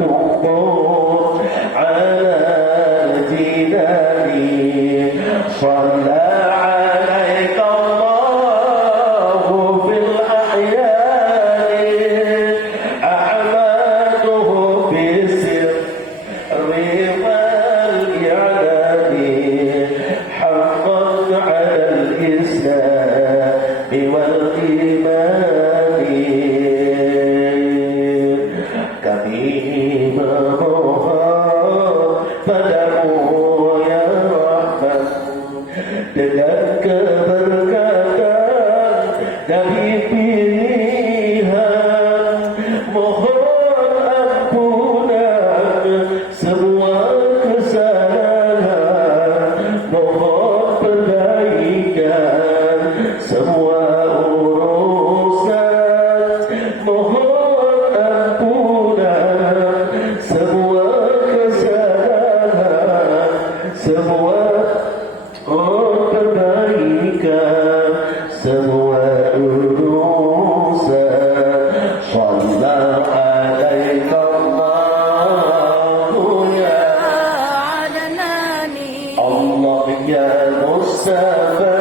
مكتوب على جناني صلى عليك الله في الأحيان أحمده في السر والإعلان حقا على الإسلام والإيمان kami memohon padamu ya Rahman dengan keberkatan dari pilihan mohon ampunan semua kesalahan mohon perbaikan semua urusan mohon semua perbaikan semua urusan sallallahu alaihi wasallam ya adnani Allah ya Mustafa